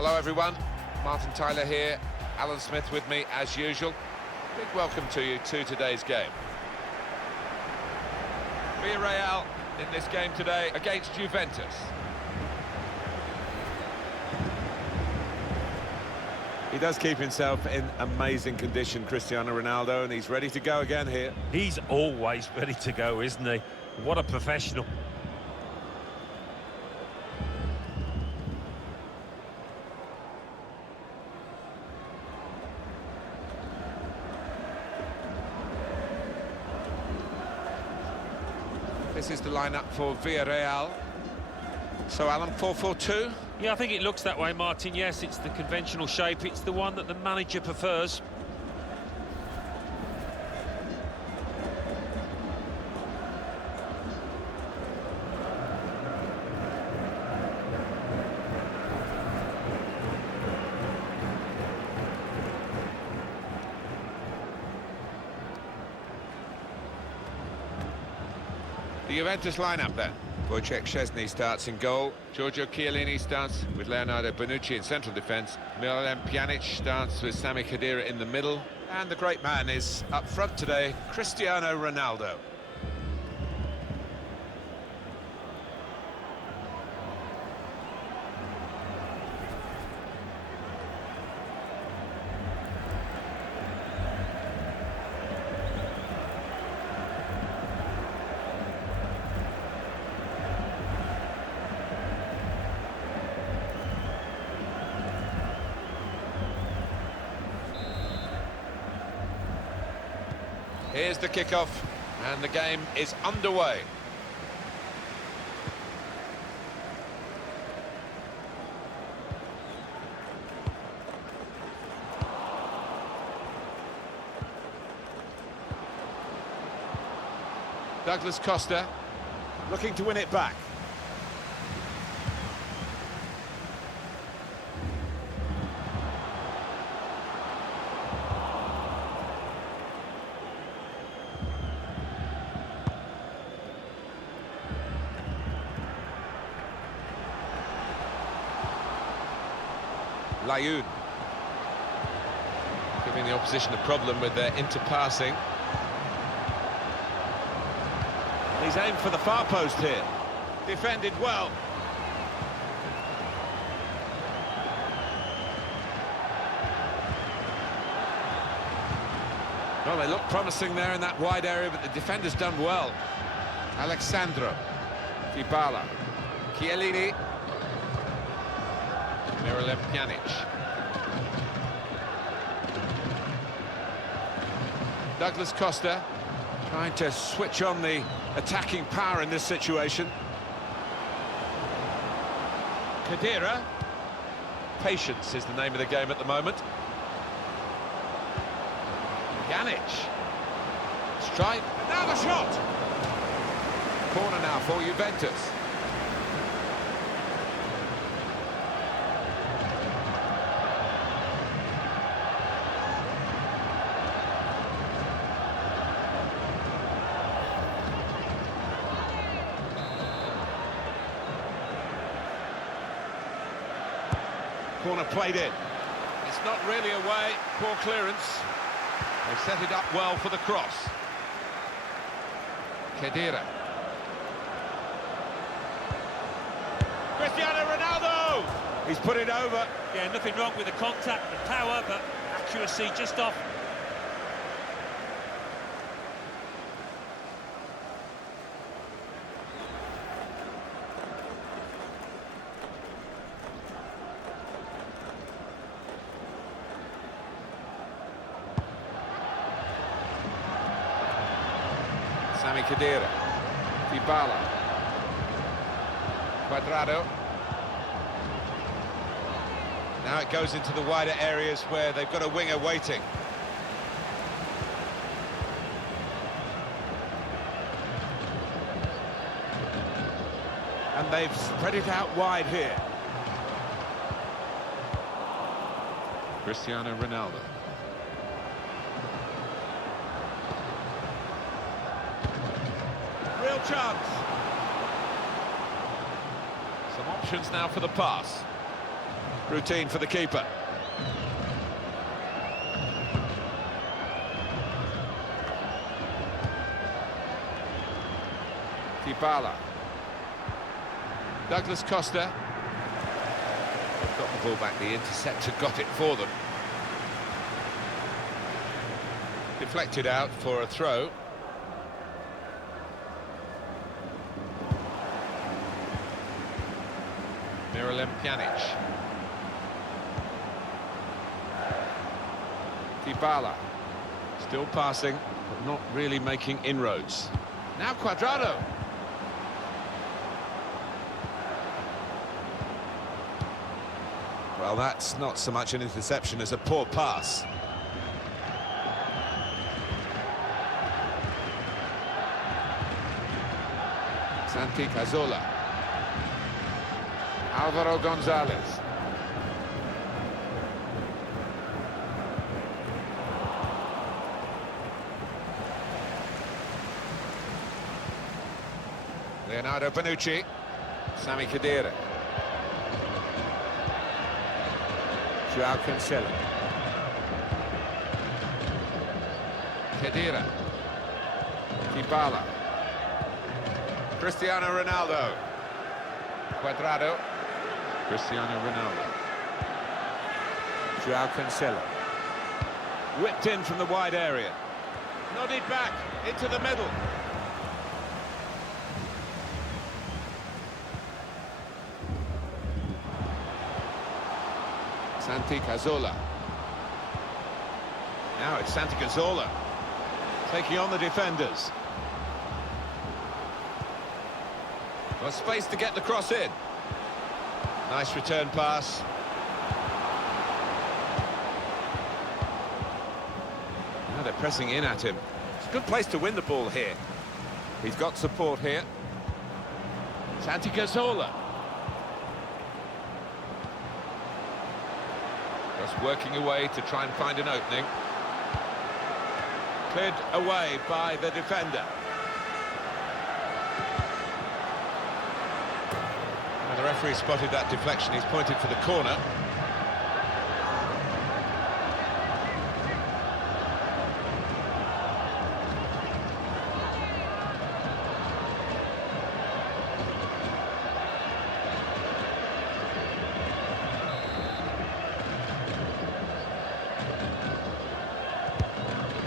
Hello everyone, Martin Tyler here, Alan Smith with me as usual. Big welcome to you to today's game. Villarreal in this game today against Juventus. He does keep himself in amazing condition, Cristiano Ronaldo, and he's ready to go again here. He's always ready to go, isn't he? What a professional. This is the lineup for Villarreal. So Alan, 4-4-2? Yeah, I think it looks that way, Martin. Yes, it's the conventional shape. It's the one that the manager prefers. The Juventus lineup then. Wojciech Szczesny starts in goal. Giorgio Chiellini starts with Leonardo Bonucci in central defence. Miralem Pjanic starts with Sami Khedira in the middle. And the great man is up front today, Cristiano Ronaldo. Here's the kickoff, and the game is underway. Douglas Costa Looking to win it back. Layoud, giving the opposition a problem with their interpassing. He's aimed for the far post here. Defended well. Well, they look promising there in that wide area, but the defender's done well. Alexandro, Dybala, Chiellini, Miralem Pjanic. Douglas Costa trying to switch on the attacking power in this situation. Khedira. Patience is the name of the game at the moment. Pjanic. Strike. Now the shot! Corner now for Juventus. Corner played in. It's not really away, poor clearance. They set it up well for the cross. Khedira. Cristiano Ronaldo! He's put it over. Yeah, nothing wrong with the contact, the power, but accuracy just off. Sami Khedira, Dybala, Cuadrado. Now it goes into the wider areas where they've got a winger waiting. And they've spread it out wide here. Cristiano Ronaldo. Real chance. Some options now for the pass. Routine for the keeper. Dybala. Douglas Costa. Got the ball back, the interceptor got it for them. Deflected out for a throw. Miralem Pjanic. Dybala. Still passing, but not really making inroads. Now Cuadrado. Well, that's not so much an interception as a poor pass. Santi Cazorla. Alvaro Gonzalez. Leonardo Bonucci. Sami Khedira. Joao Cancelo. Khedira. Dybala. Cristiano Ronaldo. Cuadrado. Cristiano Ronaldo. Joao Cancelo. Whipped in from the wide area. Nodded back into the middle. Santi Cazorla. Now it's Santi Cazorla taking on the defenders. Well, space to get the cross in. Nice return pass. Now they're pressing in at him. It's a good place to win the ball here. He's got support here. Santi Cazorla. Just working away to try and find an opening. Cleared away by the defender. Well, the referee spotted that deflection. He's pointed for the corner.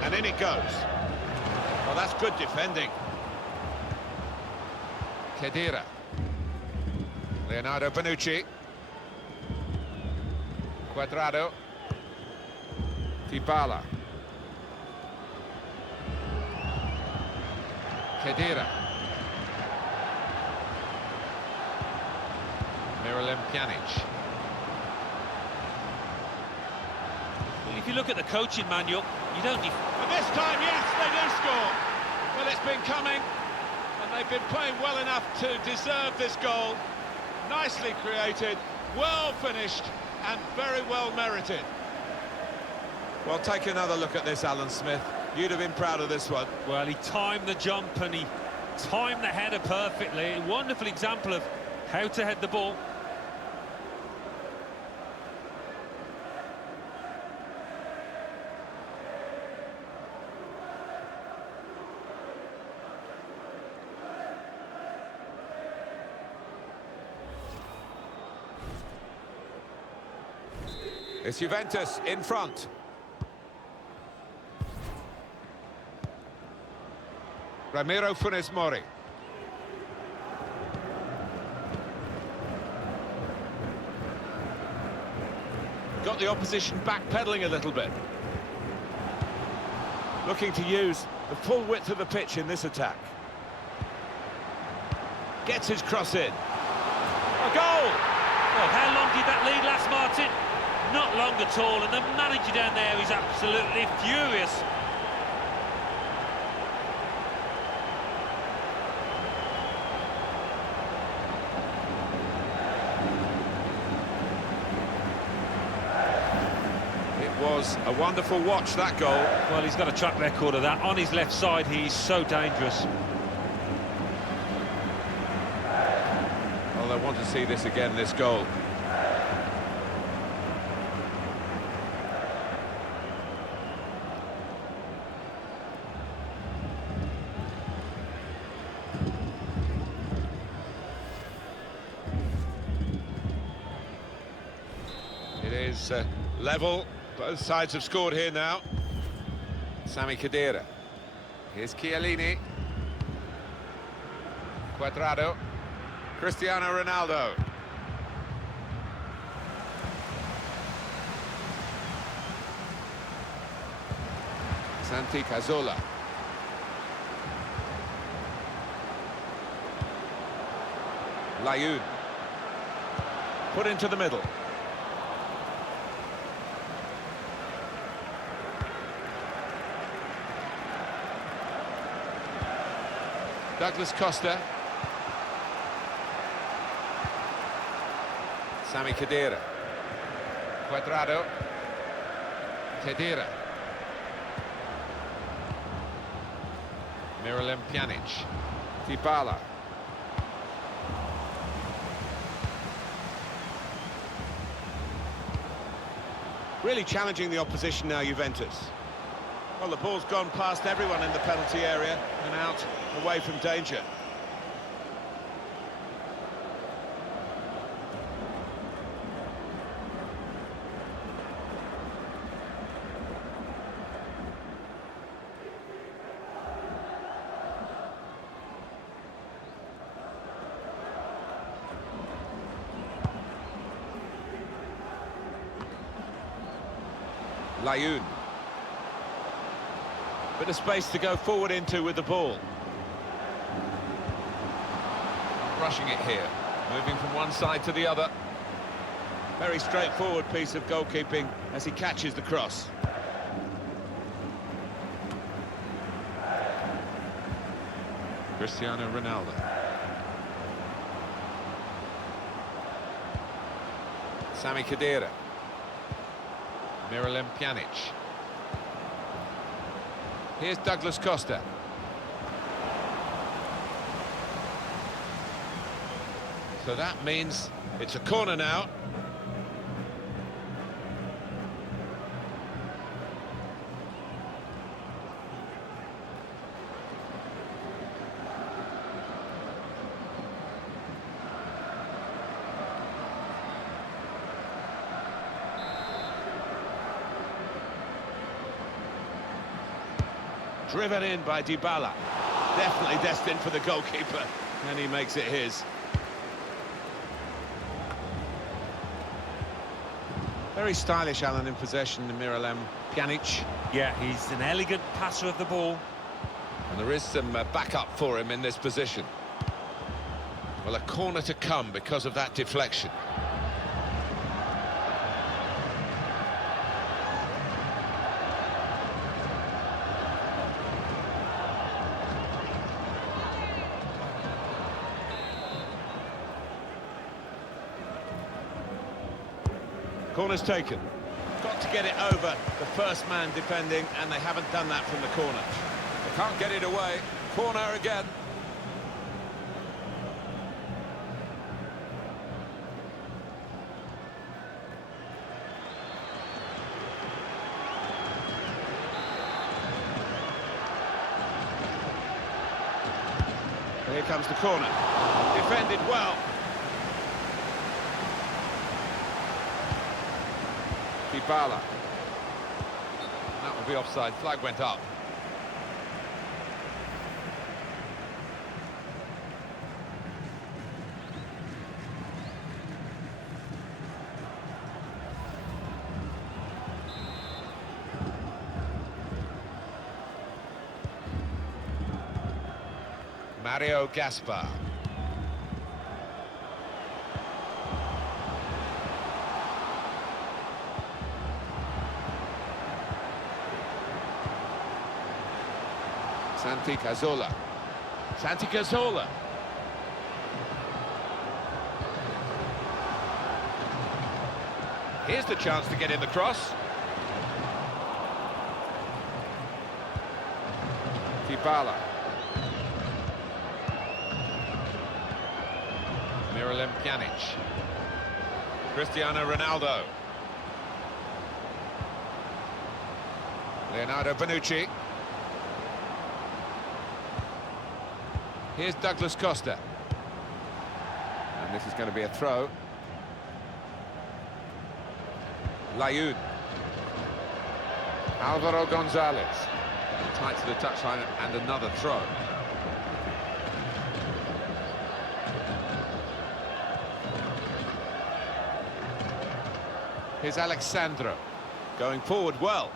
And in it goes. Well, that's good defending. Khedira. Leonardo Bonucci. Cuadrado. Dybala. Khedira. Miralem Pjanic. Well, if you look at the coaching manual, you don't... And this time, yes, they do score. Well, it's been coming, and they've been playing well enough to deserve this goal. Nicely created, well finished, and very well merited. Well, take another look at this, Alan Smith. You'd have been proud of this one. Well, he timed the jump and he timed the header perfectly. A wonderful example of how to head the ball. It's Juventus in front. Ramiro Funes Mori. Got the opposition backpedaling a little bit. Looking to use the full width of the pitch in this attack. Gets his cross in. A goal! Well, how long did that lead last, Martin? Not long at all, and the manager down there is absolutely furious. It was a wonderful watch, that goal. Well, he's got a track record of that. On his left side, he's so dangerous. Well, they want to see this again, this goal. is level. Both sides have scored here now. Sami Khedira. Here's Chiellini. Cuadrado. Cristiano Ronaldo. Santi Cazorla. Layun. Put into the middle. Douglas Costa. Sami Khedira. Cuadrado. Khedira. Miralem Pjanic. Dybala. Really challenging the opposition now, Juventus. Well, the ball's gone past everyone in the penalty area and out, away from danger. Layun. Bit of space to go forward into with the ball. Rushing it here, moving from one side to the other. Very straightforward piece of goalkeeping as he catches the cross. Cristiano Ronaldo. Sami Khedira. Miralem Pjanic. Here's Douglas Costa. So that means it's a corner now. Driven in by Dybala. Definitely destined for the goalkeeper, and he makes it his. Very stylish, Alan, in possession, Miralem Pjanic. Yeah, he's an elegant passer of the ball. And there is some backup for him in this position. Well, a corner to come because of that deflection. Corner's taken. Got to get it over the first man defending, and they haven't done that from the corner. They can't get it away. Corner again. Here comes the corner. Defended well. Dybala. That would be offside. Flag went up. Mario Gaspar. Santi Cazorla. Santi Cazorla. Here's the chance to get in the cross. Dybala. Miralem Pjanic. Cristiano Ronaldo. Leonardo Bonucci. Here's Douglas Costa. And this is going to be a throw. Layun. Alvaro Gonzalez. Tight to the touchline and another throw. Here's Alexandro. Going forward well.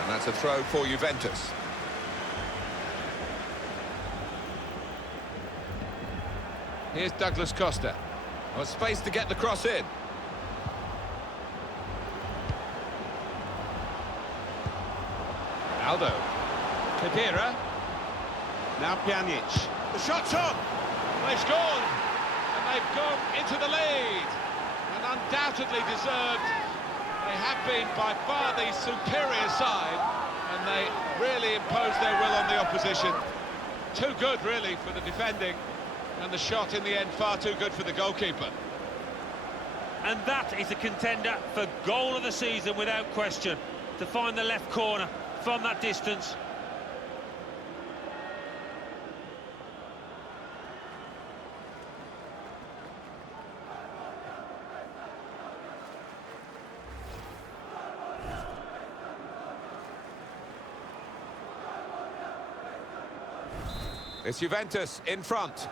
And that's a throw for Juventus. Here's Douglas Costa. Well, space to get the cross in. Aldo. Kadira. Now Pjanic. The shot's on. They've scored. And they've gone into the lead. And undoubtedly deserved. They have been by far the superior side. And they really imposed their will on the opposition. Too good, really, for the defending. And the shot in the end far too good for the goalkeeper. And that is a contender for goal of the season without question. To find the left corner from that distance. It's Juventus in front.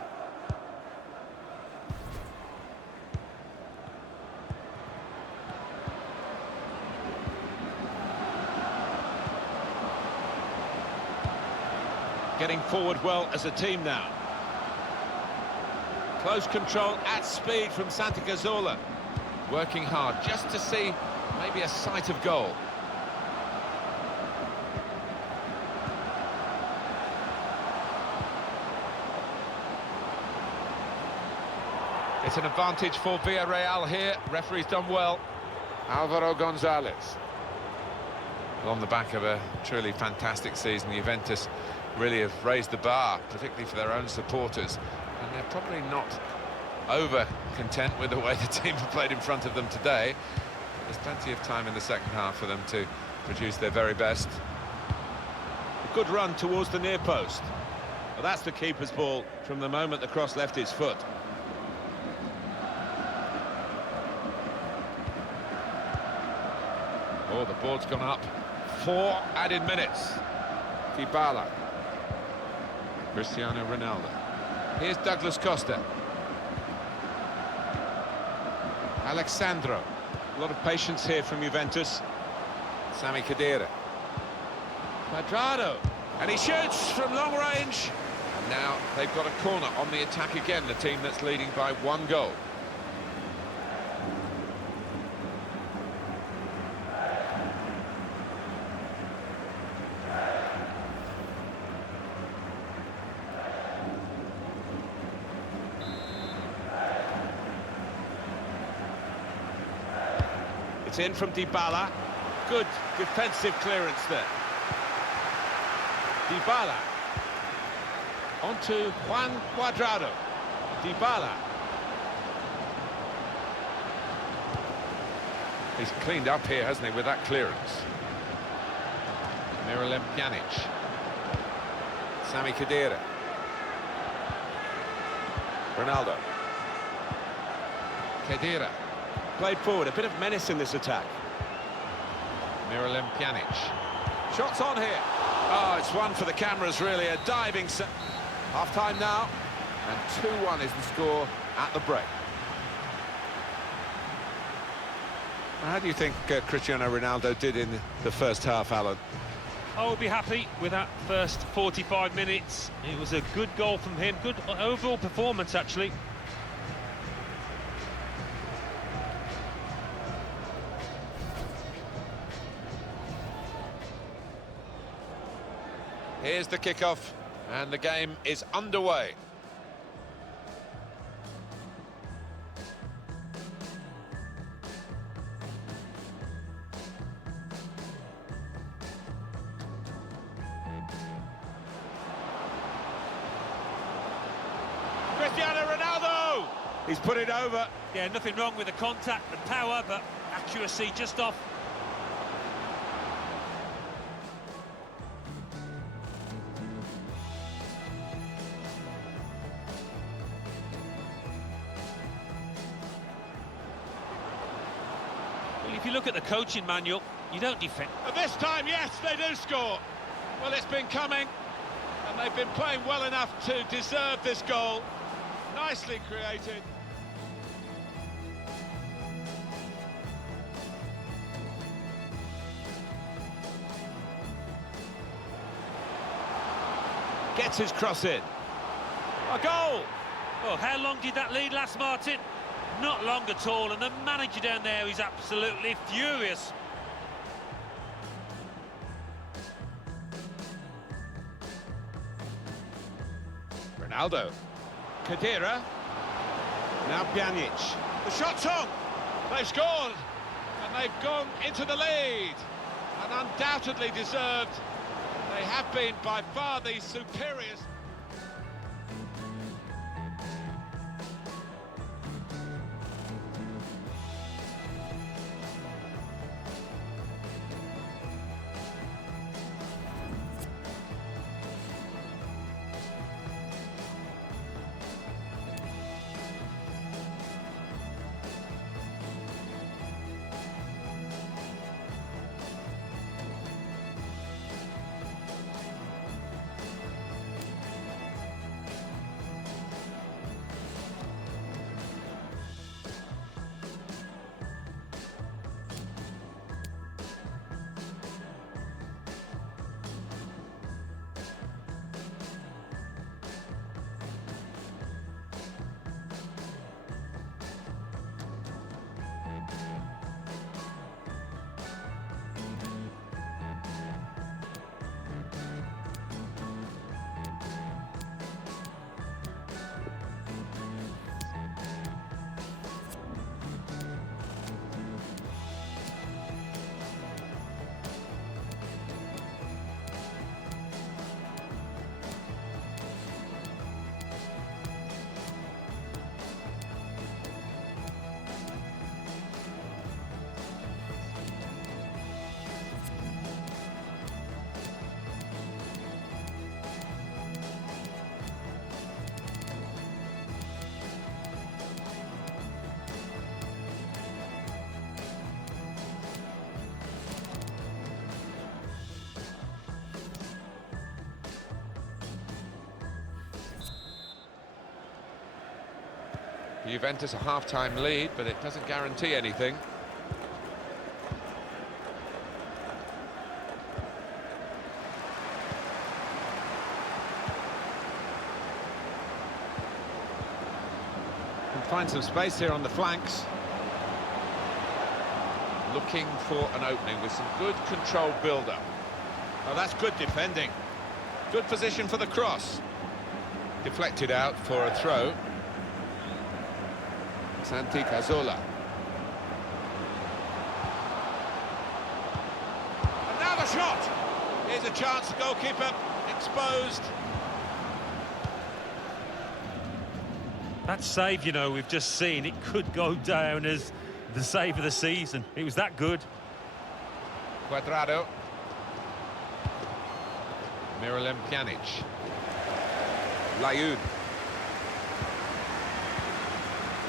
Getting forward well as a team now. Close control at speed from Santi Cazorla. Working hard just to see maybe a sight of goal. It's an advantage for Villarreal here. Referee's done well. Alvaro Gonzalez. On the back of a truly fantastic season, Juventus really have raised the bar, particularly for their own supporters. And they're probably not over content with the way the team have played in front of them today. There's plenty of time in the second half for them to produce their very best. A good run towards the near post. Well, that's the keeper's ball from the moment the cross left his foot. Oh, the board's gone up. 4 added minutes. Dybala. Cristiano Ronaldo. Here's Douglas Costa. Alexandro. A lot of patience here from Juventus. Sami Khedira. Cuadrado. And he shoots from long range. And now they've got a corner on the attack again, the team that's leading by 1 goal. It's in from Dybala. Good defensive clearance there. Dybala. Onto Juan Cuadrado. Dybala. He's cleaned up here, hasn't he, with that clearance. Miralem Pjanic. Sami Khedira. Ronaldo. Khedira. Played forward, a bit of menace in this attack. Miralem Pjanic. Shots on here. Oh, it's one for the cameras, really. A diving set. Half-time now. And 2-1 is the score at the break. How do you think Cristiano Ronaldo did in the first half, Alan? I would be happy with that first 45 minutes. It was a good goal from him. Good overall performance, actually. Here's the kickoff, and the game is underway. Cristiano Ronaldo! He's put it over. Yeah, nothing wrong with the contact, the power, but accuracy just off. If you look at the coaching manual, you don't defend. And this time, yes, they do score. Well, it's been coming, and they've been playing well enough to deserve this goal. Nicely created. Gets his cross in. A goal! Well, how long did that lead last, Martin? Not long at all, and the manager down there is absolutely furious. Ronaldo. Khedira. Now Pjanic. The shot's on! They've scored! And they've gone into the lead. And undoubtedly deserved. They have been by far the superiors. Juventus a half-time lead, but it doesn't guarantee anything. Can find some space here on the flanks. Looking for an opening with some good controlled build-up. Oh, that's good defending. Good position for the cross. Deflected out for a throw. Santi Cazorla. And now the shot! Here's a chance, goalkeeper exposed. That save, you know, we've just seen, it could go down as the save of the season. It was that good. Cuadrado. Miralem Pjanic. Layun.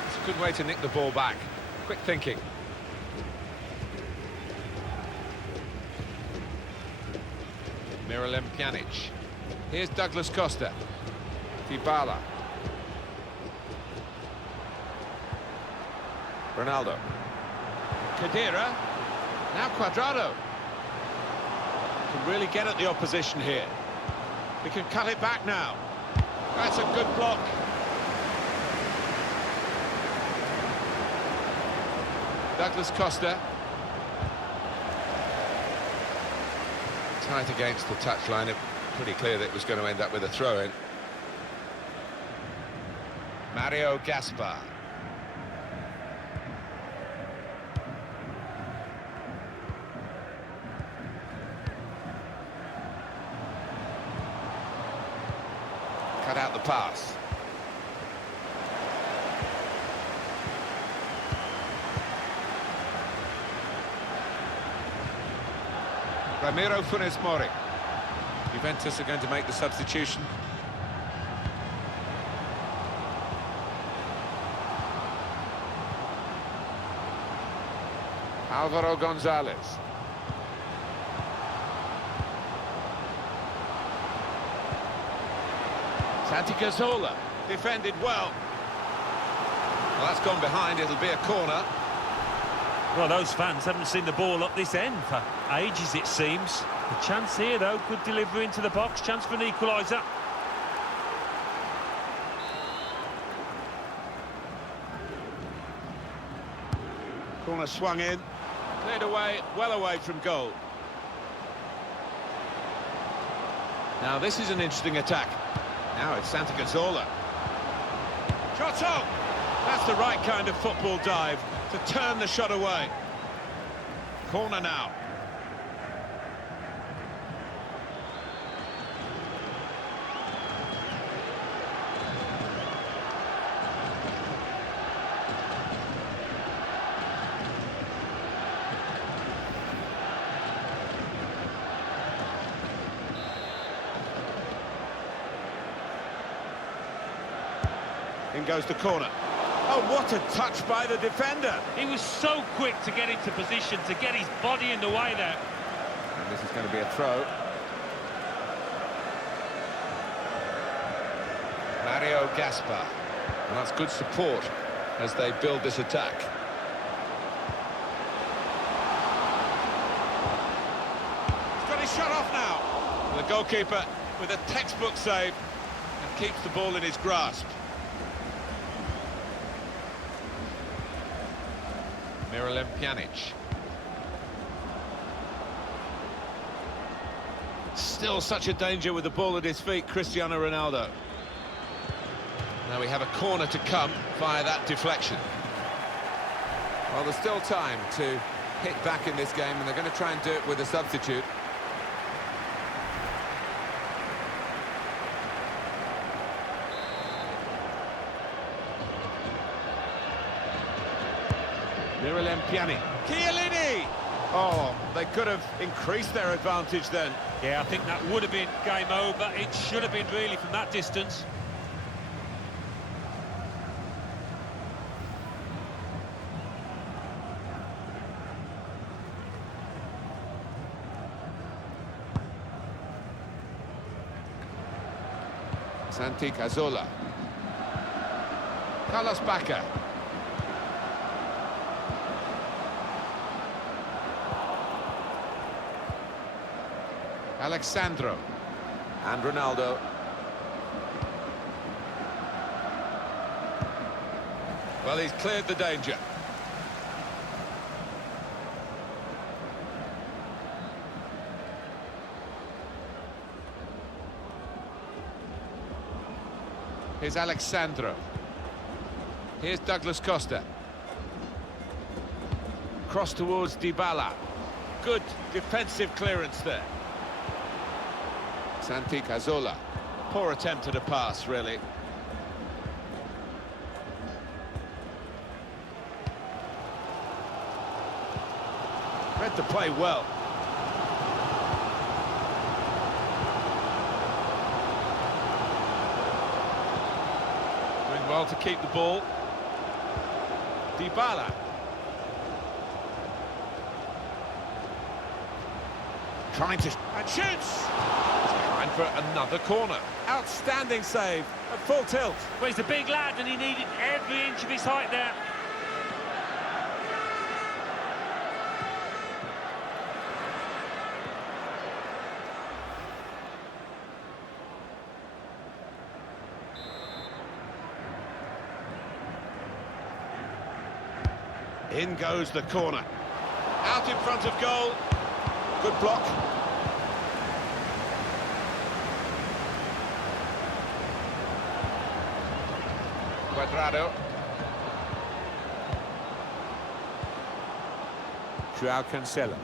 It's a good way to nick the ball back. Quick thinking. Miralem Pjanic. Here's Douglas Costa. Dybala. Ronaldo. Khedira. Now Cuadrado. Can really get at the opposition here. He can cut it back now. That's a good block. Douglas Costa. Tight against the touchline. It pretty clear that it was going to end up with a throw-in. Mario Gaspar. Cut out the pass. Ramiro Funes Mori. Juventus are going to make the substitution. Alvaro Gonzalez. Santi Cazorla, defended well. Well, that's gone behind, it'll be a corner. Well, those fans haven't seen the ball up this end for ages, it seems. The chance here, though, good delivery into the box, chance for an equaliser. Corner swung in, cleared away, well away from goal. Now this is an interesting attack. Now it's Santi Cazorla. Shot on! That's the right kind of football dive to turn the shot away. Corner now. In goes the corner. Oh, what a touch by the defender. He was so quick to get into position, to get his body in the way there. And this is going to be a throw. Mario Gaspar. And that's good support as they build this attack. He's got his shot off now. And the goalkeeper with a textbook save and keeps the ball in his grasp. Miralem Pjanic. Still such a danger with the ball at his feet, Cristiano Ronaldo. Now we have a corner to come via that deflection. Well, there's still time to hit back in this game, and they're going to try and do it with a substitute. Miralem Pjanic. Chiellini! Oh, they could have increased their advantage then. Yeah, I think that would have been game over. It should have been really from that distance. Santi Cazorla. Carlos Bacca. Alexandro. And Ronaldo. Well, he's cleared the danger. Here's Alexandro. Here's Douglas Costa. Cross towards Dybala. Good defensive clearance there. Santi Cazorla. Poor attempt at a pass, really. Read the play well. Doing well to keep the ball. Dybala. Trying to... and shoots! Trying for another corner. Outstanding save at full tilt. Well, he's a big lad and he needed every inch of his height there. In goes the corner. Out in front of goal. Good block. Cuadrado. Joao Cancelo.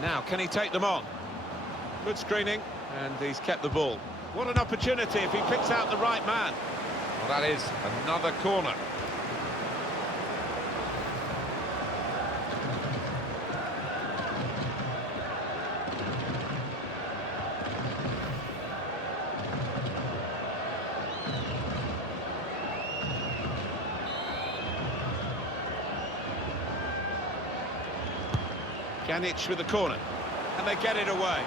Now, can he take them on? Good screening, and he's kept the ball. What an opportunity if he picks out the right man. Well, that is another corner. Pjanic with the corner, and they get it away.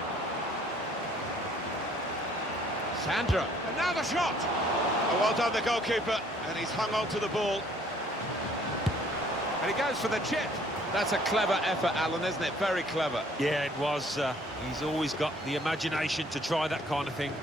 Sandro, and now the shot! Oh, well done the goalkeeper, and he's hung on to the ball. And he goes for the chip. That's a clever effort, Alan, isn't it? Very clever. Yeah, it was. He's always got the imagination to try that kind of thing.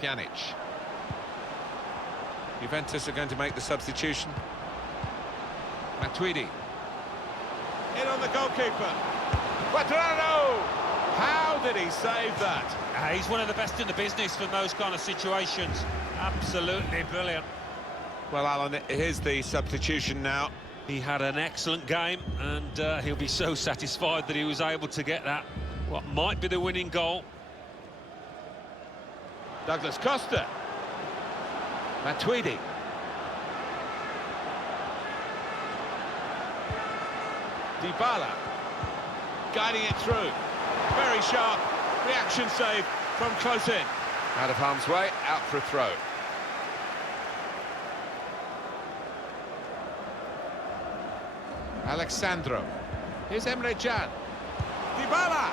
Pjanic. Juventus are going to make the substitution. Matuidi. In on the goalkeeper. Quadrado! How did he save that? He's one of the best in the business for those kind of situations. Absolutely brilliant. Well, Alan, here's the substitution now. He had an excellent game, and he'll be so satisfied that he was able to get that, what might be the winning goal. Douglas Costa. Matuidi. Dybala. Guiding it through. Very sharp. Reaction save from close in. Out of harm's way, out for a throw. Alexandro. Here's Emre Can. Dybala!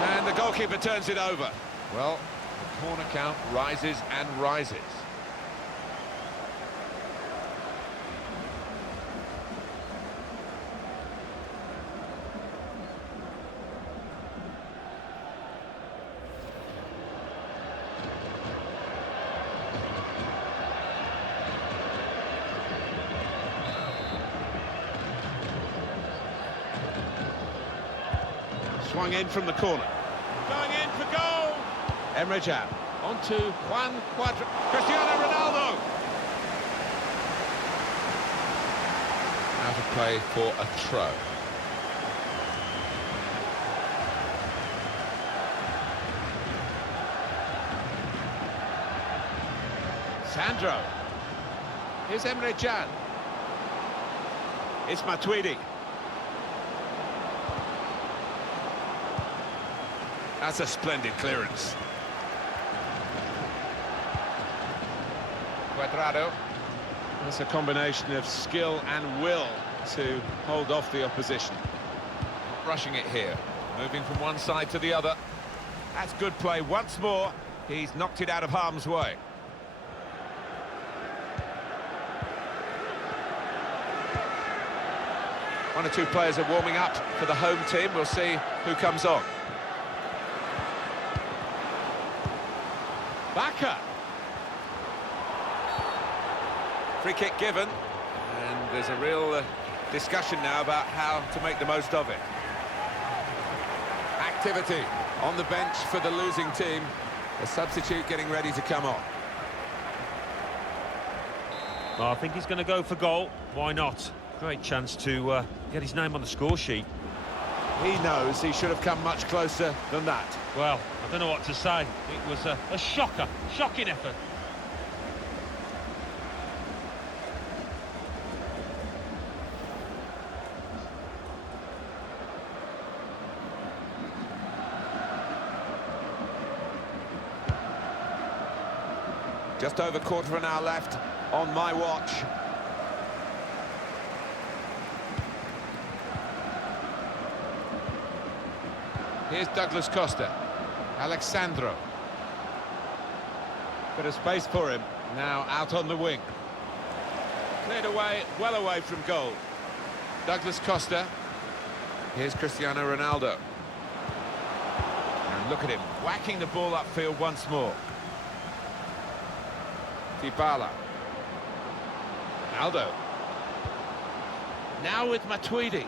And the goalkeeper turns it over. Well, the corner count rises and rises. Swung in from the corner. Going in for goal! Emre Can. On to Juan Quadra... Cristiano Ronaldo! Out of play for a throw. Sandro. Here's Emre Can. It's Matuidi. That's a splendid clearance. Quadrado. That's a combination of skill and will to hold off the opposition. Rushing it here. Moving from one side to the other. That's good play once more. He's knocked it out of harm's way. One or two players are warming up for the home team. We'll see who comes on. Baka. Free kick given, and there's a real discussion now about how to make the most of it. Activity on the bench for the losing team. A substitute getting ready to come on. Well, I think he's going to go for goal. Why not? Great chance to get his name on the score sheet. He knows he should have come much closer than that. Well, I don't know what to say. It was a shocker, shocking effort. Just over quarter of an hour left on my watch. Here's Douglas Costa. Alexandro. Bit of space for him. Now out on the wing. Cleared away, well away from goal. Douglas Costa. Here's Cristiano Ronaldo. And look at him, whacking the ball upfield once more. Dybala. Ronaldo. Now with Matuidi.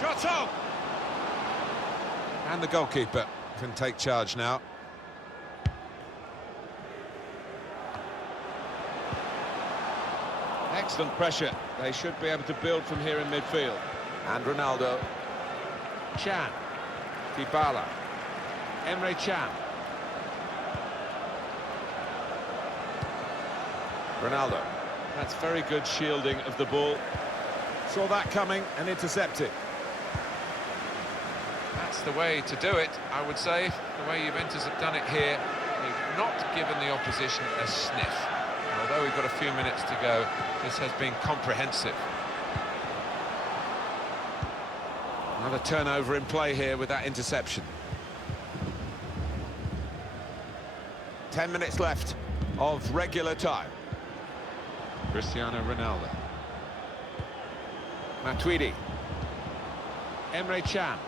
Shot on! And the goalkeeper can take charge now. Excellent pressure. They should be able to build from here in midfield. And Ronaldo. Can. Dybala. Emre Can. Ronaldo. That's very good shielding of the ball. Saw that coming and intercepted. That's the way to do it, I would say. The way Juventus have done it here. They've not given the opposition a sniff. Although we've got a few minutes to go, this has been comprehensive. Another turnover in play here with that interception. 10 minutes left of regular time. Cristiano Ronaldo. Matuidi. Emre Can.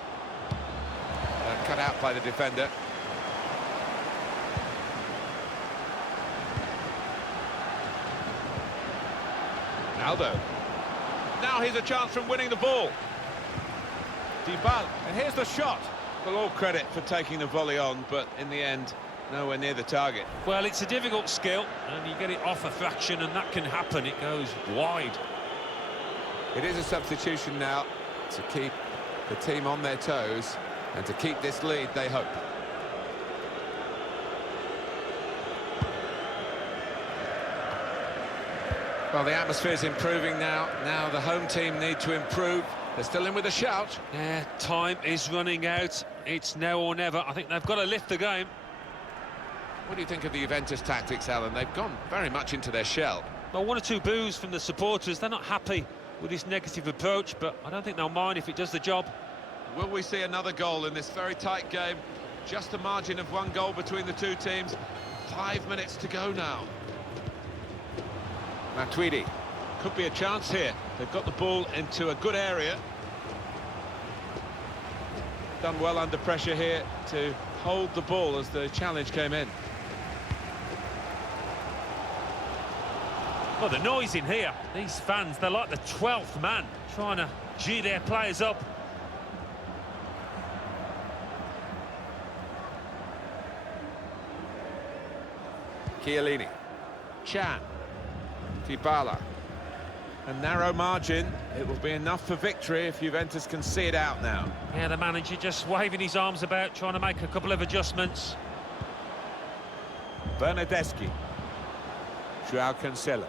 Cut out by the defender. Ronaldo. Now here's a chance from winning the ball. Dybala, and here's the shot. Well, all credit for taking the volley on, but in the end, nowhere near the target. Well, it's a difficult skill, and you get it off a fraction, and that can happen. It goes wide. It is a substitution now to keep the team on their toes and to keep this lead, they hope. Well, the atmosphere's improving now. Now the home team need to improve. They're still in with a shout. Yeah, time is running out. It's now or never. I think they've got to lift the game. What do you think of the Juventus tactics, Alan? They've gone very much into their shell. Well, one or two boos from the supporters. They're not happy with this negative approach, but I don't think they'll mind if it does the job. Will we see another goal in this very tight game? Just a margin of 1 goal between the two teams. 5 minutes to go now. Matuidi. Could be a chance here. They've got the ball into a good area. Done well under pressure here to hold the ball as the challenge came in. Well, the noise in here, these fans, they're like the 12th man trying to gee their players up. Chiellini. Can. Dybala. A narrow margin. It will be enough for victory if Juventus can see it out now. Yeah, the manager just waving his arms about, trying to make a couple of adjustments. Bernardeschi. João Cancelo.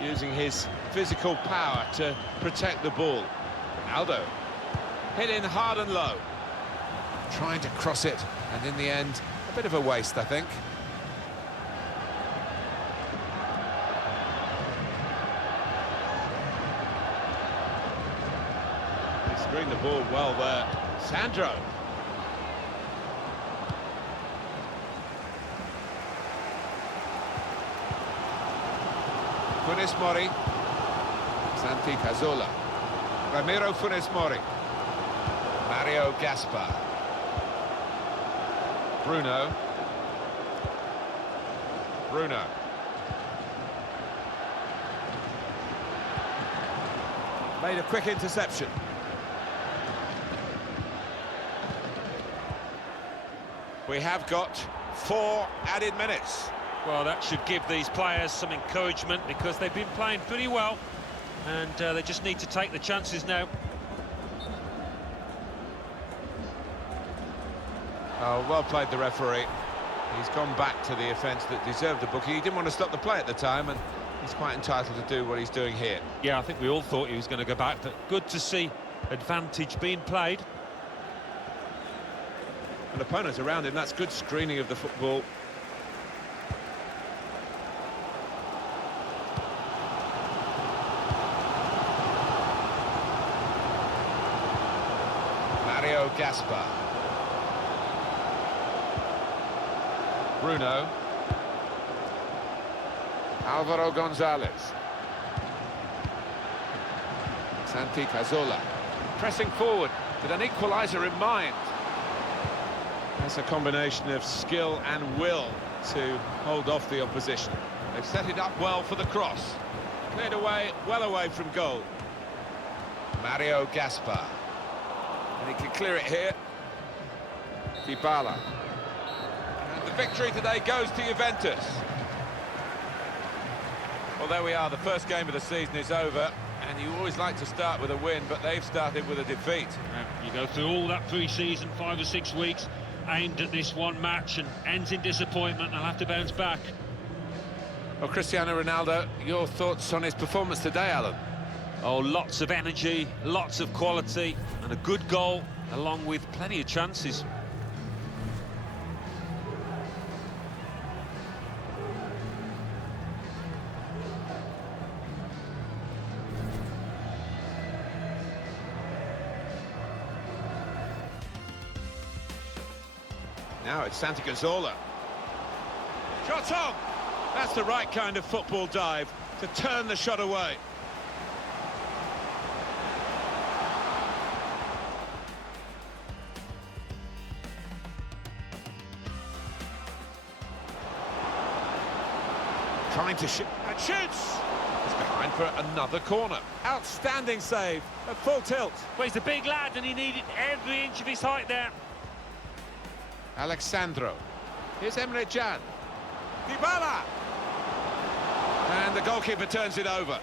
Using his physical power to protect the ball. Ronaldo. Hit in hard and low. Trying to cross it, and in the end, a bit of a waste, I think. He screened the ball well there. Sandro. Funes Mori. Santi Cazorla. Ramiro Funes Mori. Mario Gaspar. Bruno. Made a quick interception. We have got 4 added minutes. Well, that should give these players some encouragement because they've been playing pretty well and they just need to take the chances now. Oh, well played, the referee. He's gone back to the offence that deserved the booking. He didn't want to stop the play at the time, and he's quite entitled to do what he's doing here. Yeah, I think we all thought he was going to go back, but good to see advantage being played. And opponents around him, that's good screening of the football. Mario Gaspar. Bruno. Alvaro Gonzalez. Santi Cazorla. Pressing forward with an equaliser in mind. That's a combination of skill and will to hold off the opposition. They've set it up well for the cross. Cleared away, well away from goal. Mario Gaspar. And he can clear it here. Dybala. And the victory today goes to Juventus. Well, there we are. The first game of the season is over. And you always like to start with a win, but they've started with a defeat. You go through all that pre-season, 5 or 6 weeks, aimed at this one match and ends in disappointment. They'll have to bounce back. Well, Cristiano Ronaldo, your thoughts on his performance today, Alan? Oh, lots of energy, lots of quality, and a good goal, along with plenty of chances. Now it's Santi Cazorla. Shot on! That's the right kind of football dive, to turn the shot away. Trying to shoot, and shoots! It's behind for another corner. Outstanding save, at full tilt. Well, he's a big lad and he needed every inch of his height there. Alexandro. Here's Emre Can. Dybala! And the goalkeeper turns it over.